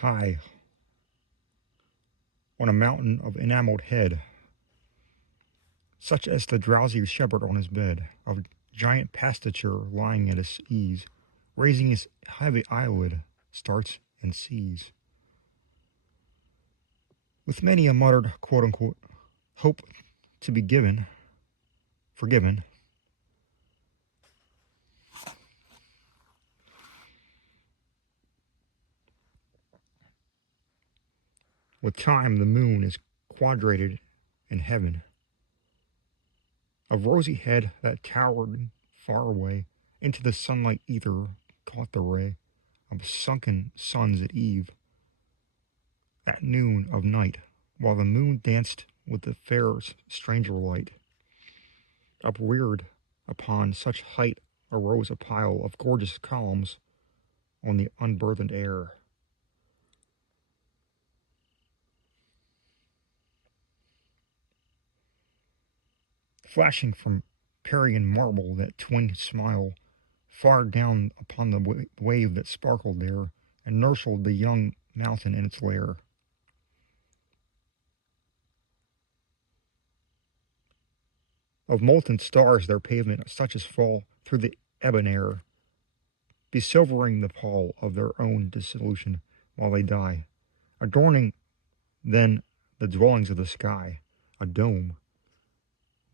high on a mountain of enameled head, such as the drowsy shepherd on his bed, of giant pastature lying at his ease, raising his heavy eyelid, starts and sees. With many a muttered quote-unquote hope to be forgiven, with time the moon is quadrated in heaven, of rosy head that towered far away into the sunlight ether caught the ray of sunken suns at eve, at noon of night, while the moon danced with the fair stranger light. Upreared upon such height arose a pile of gorgeous columns on the unburthened air. Flashing from Parian marble that twin smile, far down upon the wave that sparkled there, and nursled the young mountain in its lair. Of molten stars their pavement, such as fall through the ebon air, besilvering the pall of their own dissolution while they die, adorning then the dwellings of the sky, a dome,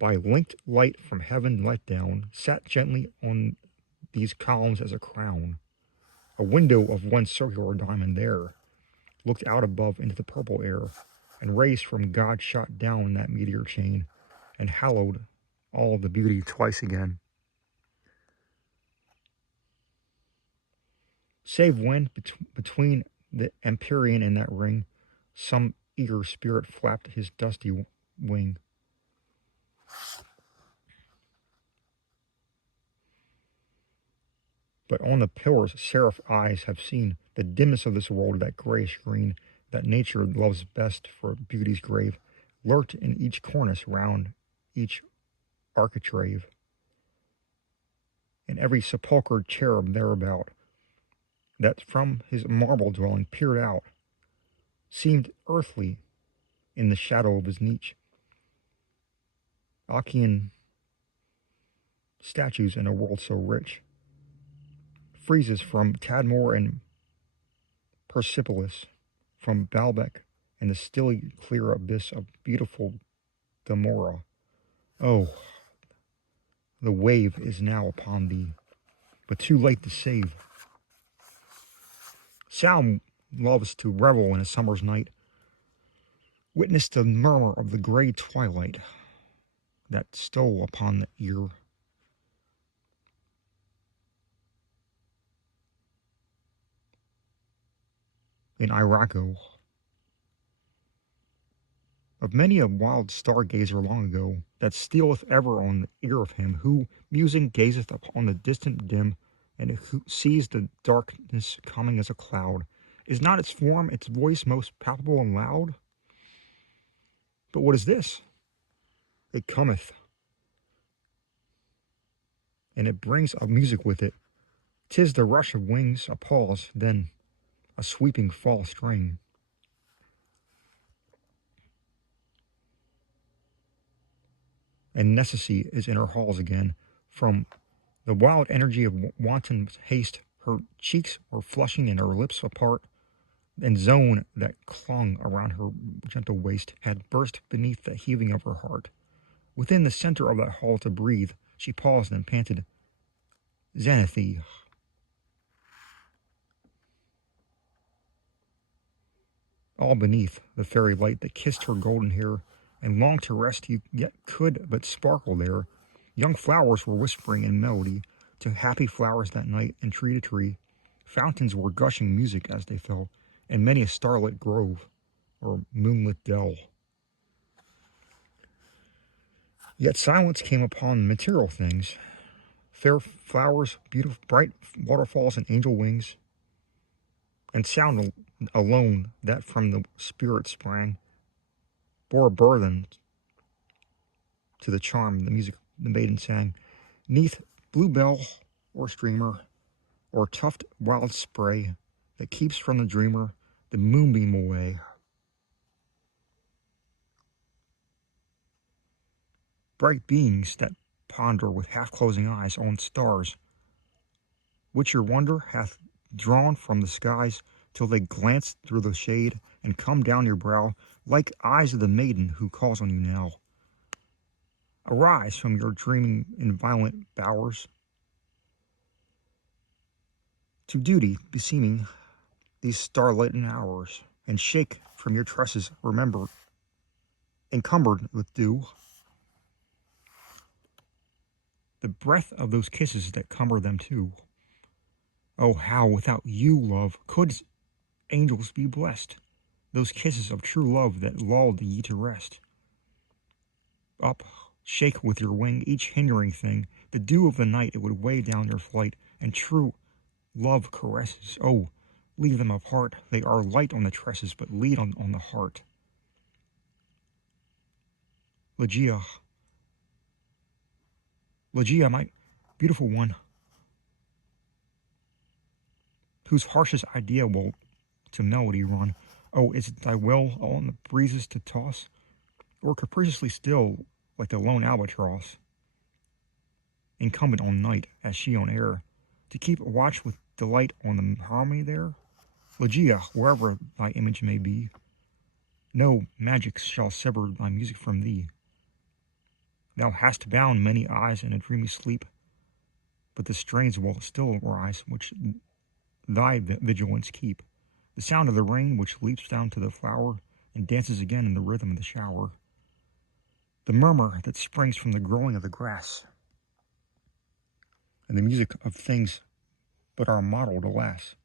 by linked light from heaven let down, sat gently on these columns as a crown. A window of one circular diamond there looked out above into the purple air, and rays from God shot down that meteor chain, and hallowed all the beauty twice again. Save when, between the Empyrean and that ring, some eager spirit flapped his dusty wing. But on the pillars seraph eyes have seen the dimness of this world, that grayish green, that nature loves best for beauty's grave, lurked in each cornice round each architrave, and every sepulchred cherub thereabout, that from his marble dwelling peered out, seemed earthly in the shadow of his niche. Achaean statues in a world so rich, friezes from Tadmor and Persepolis, from Baalbek and the stilly clear abyss of beautiful Gomorrah. Oh, the wave is now upon thee, but too late to save. Sound loves to revel in a summer's night, witness the murmur of the gray twilight that stole upon the ear. In Irako, of many a wild stargazer long ago, that stealeth ever on the ear of him who, musing, gazeth upon the distant dim, and who sees the darkness coming as a cloud. Is not its form, its voice most palpable and loud? But what is this? It cometh, and it brings a music with it. 'Tis the rush of wings, a pause, then a sweeping fall string. And necessity is in her halls again. From the wild energy of wanton haste, her cheeks were flushing and her lips apart, and zone that clung around her gentle waist had burst beneath the heaving of her heart. Within the center of that hall to breathe, she paused and panted, Xanathe. All beneath the fairy light that kissed her golden hair, and longed to rest you yet could but sparkle there. Young flowers were whispering in melody to happy flowers that night, and tree to tree. Fountains were gushing music as they fell, in many a starlit grove or moonlit dell. Yet silence came upon material things, fair flowers, beautiful bright waterfalls, and angel wings, and sound alone that from the spirit sprang, bore a burden to the charm the music the maiden sang. 'Neath bluebell or streamer, or tuft wild spray that keeps from the dreamer the moonbeam away. Bright beings that ponder with half-closing eyes on stars, which your wonder hath drawn from the skies, till they glance through the shade and come down your brow, like eyes of the maiden who calls on you now. Arise from your dreaming in violent bowers, to duty beseeming these star-lightened hours, and shake from your tresses, remember, encumbered with dew, the breath of those kisses that cumber them too. Oh, how without you, love, could angels be blessed, those kisses of true love that lulled ye to rest. Up, shake with your wing each hindering thing, the dew of the night it would weigh down your flight, and true love caresses, oh, leave them apart, they are light on the tresses, but lead on the heart. Ligeia, my beautiful one, whose harshest idea will to melody run, oh, is it thy will on the breezes to toss, or capriciously still, like the lone albatross, incumbent on night, as she on air, to keep watch with delight on the harmony there? Ligeia, wherever thy image may be, no magic shall sever thy music from thee. Thou hast bound many eyes in a dreamy sleep, but the strains will still rise which thy vigilance keep. The sound of the rain which leaps down to the flower and dances again in the rhythm of the shower. The murmur that springs from the growing of the grass, and the music of things but are modeled, alas.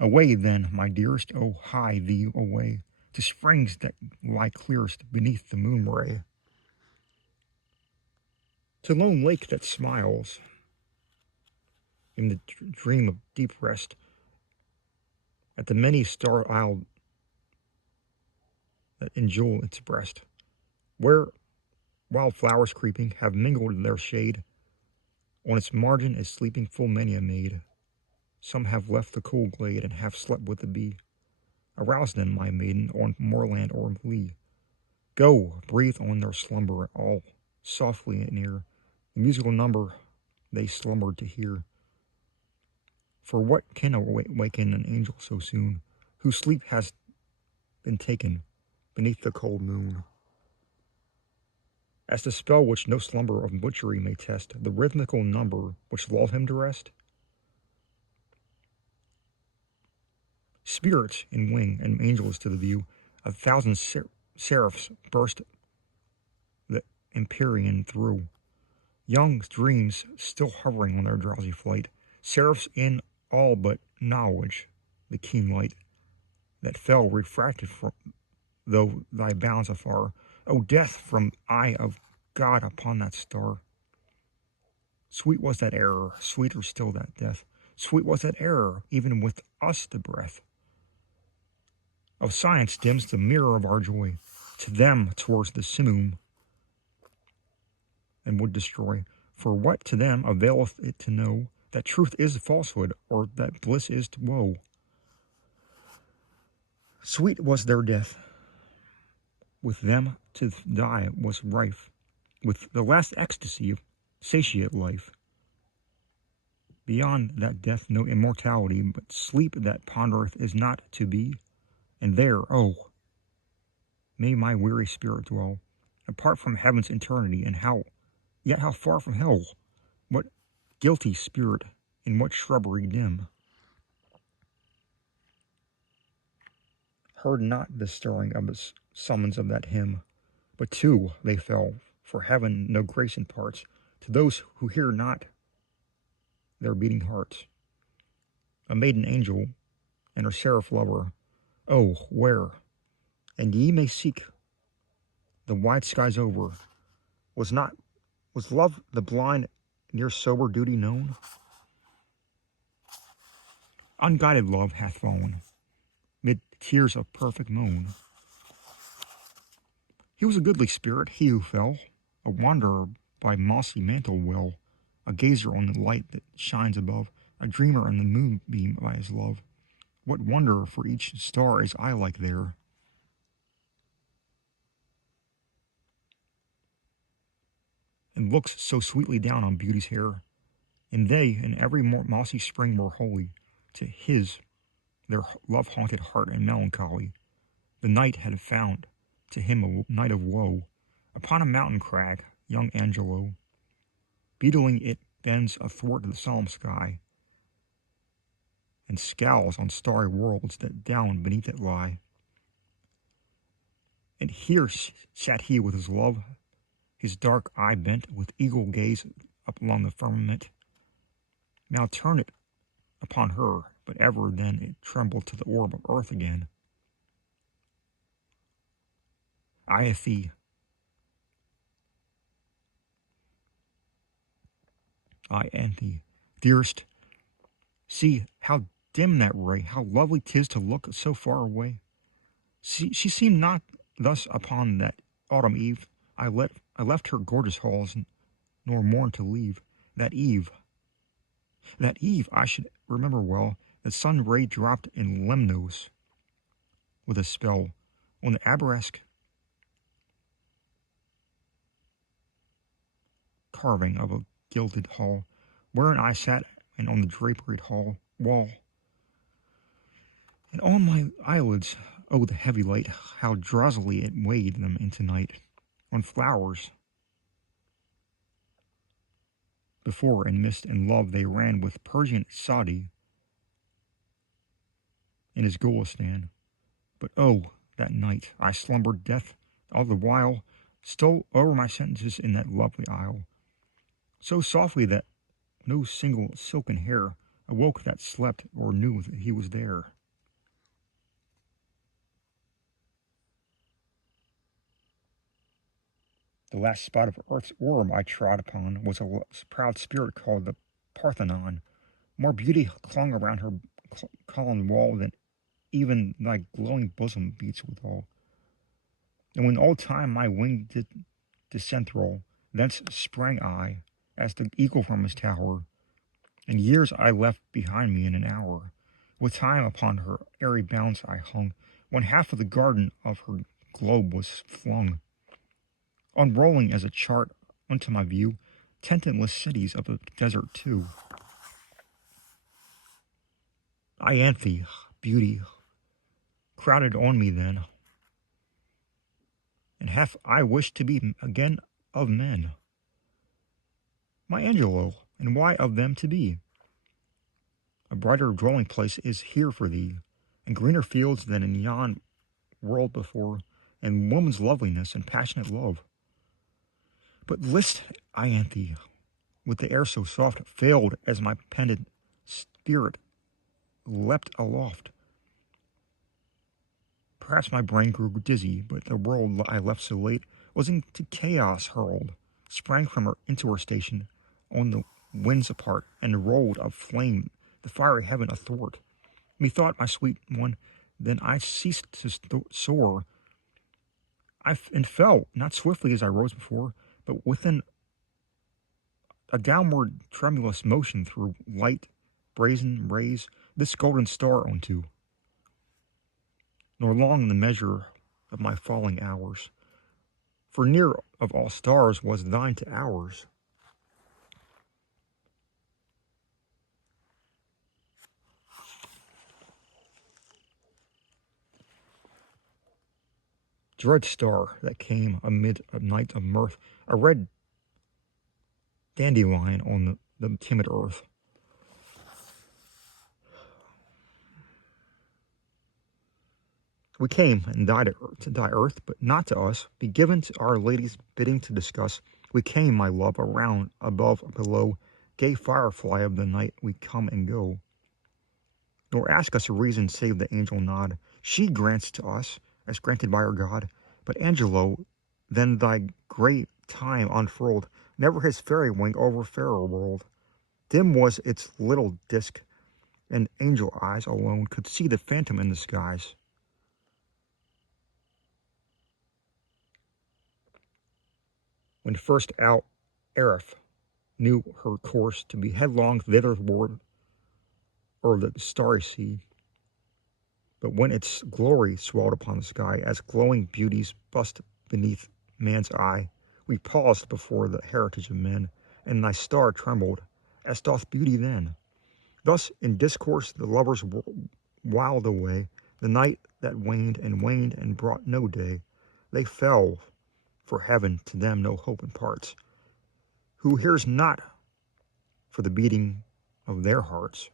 Away then, my dearest, oh, hie thee away, to springs that lie clearest beneath the moon ray. To lone lake that smiles in the dream of deep rest, at the many star isle that enjewel its breast, where wild flowers creeping have mingled their shade, on its margin is sleeping full many a maid. Some have left the cool glade and have slept with the bee. Arouse them, my maiden, on moorland or lea. Go, breathe on their slumber all softly and near, the musical number they slumbered to hear. For what can awaken an angel so soon, whose sleep has been taken beneath the cold moon? As the spell which no slumber of butchery may test, the rhythmical number which lulled him to rest? Spirits in wing and angels to the view, a thousand seraphs burst the empyrean through. Young dreams still hovering on their drowsy flight, seraphs in all but knowledge, the keen light that fell refracted from though thy bounds afar. O death from eye of God upon that star. Sweet was that error, sweeter still that death. Sweet was that error, even with us the breath of science dims the mirror of our joy. To them towards the simoom and would destroy. For what to them availeth it to know that truth is falsehood, or that bliss is woe? Sweet was their death. With them to die was rife, with the last ecstasy of satiate life. Beyond that death no immortality, but sleep that pondereth is not to be. And there, oh, may my weary spirit dwell, apart from heaven's eternity, and yet how far from hell? What guilty spirit in what shrubbery dim heard not the stirring of the summons of that hymn? But too they fell, for heaven no grace imparts to those who hear not their beating hearts. A maiden angel and her seraph lover, oh, where? And ye may seek the wide skies over. Was love the blind, near sober duty known? Unguided love hath fallen, mid tears of perfect moan. He was a goodly spirit, he who fell, a wanderer by mossy mantle well, a gazer on the light that shines above, a dreamer in the moonbeam by his love. what wonder for each star is eye like there. And looks so sweetly down on beauty's hair. And they, in every mossy spring, were holy to their love-haunted heart and melancholy. The night had found to him a night of woe. Upon a mountain crag, young Angelo, beetling it, bends athwart the solemn sky, and scowls on starry worlds that down beneath it lie. And here sat he with his love, his dark eye bent with eagle gaze up along the firmament. Now turn it upon her, but ever then it trembled to the orb of earth again. Ianthe, dearest, see how dim that ray, how lovely 'tis to look so far away. She seemed not thus upon that autumn eve. I left her gorgeous halls, nor mourned to leave. That eve I should remember well, the sun ray dropped in Lemnos with a spell on the arabesque carving of a gilded hall, wherein I sat, and on the draperied wall. And on my eyelids, oh, the heavy light, how drowsily it weighed them into night. On flowers, before in mist and love they ran with Persian Sadi in his Gulistan. But oh, that night I slumbered death all the while, stole over my sentences in that lovely isle, so softly that no single silken hair awoke that slept or knew that he was there. The last spot of earth's orb I trod upon was a proud spirit called the Parthenon. More beauty clung around her columned wall than even thy glowing bosom beats withal. And when old time my wing did descenthrol, thence sprang I, as the eagle from his tower, and years I left behind me in an hour. With time upon her airy bounds I hung, one half of the garden of her globe was flung, unrolling as a chart unto my view, tenantless cities of the desert too. Ianthe, beauty, crowded on me then, and half I wished to be again of men. My Angelo, and why of them to be? A brighter dwelling place is here for thee, and greener fields than in yon world before, and woman's loveliness and passionate love. But list, Ianthe, with the air so soft, failed as my pendant spirit leapt aloft. Perhaps my brain grew dizzy, but the world I left so late was into chaos hurled, sprang from her into her station, on the winds apart, and rolled of flame the fiery heaven athwart. Methought, my sweet one, then I ceased to soar, and fell, not swiftly as I rose before, but within a downward tremulous motion through light, brazen rays, this golden star unto. Nor long the measure of my falling hours, for near of all stars was thine to ours. Dread star that came amid a night of mirth, a red dandelion on the timid earth. We came and died to die earth, but not to us, be given to our lady's bidding to discuss. We came, my love, around, above, below, gay firefly of the night, we come and go. Nor ask us a reason save the angel nod. She grants to us, as granted by our God. But Angelo, then thy great time unfurled, never his fairy wing over fairer world. Dim was its little disk, and angel eyes alone could see the phantom in the skies. When first out Aaraaf knew her course to be headlong thitherward o'er the starry sea, But when its glory swelled upon the sky, as glowing beauties bust beneath man's eye, we paused before the heritage of men, and thy star trembled, as doth beauty then. Thus in discourse the lovers whiled away the night that waned and brought no day. They fell, for heaven to them no hope imparts. Who hears not for the beating of their hearts?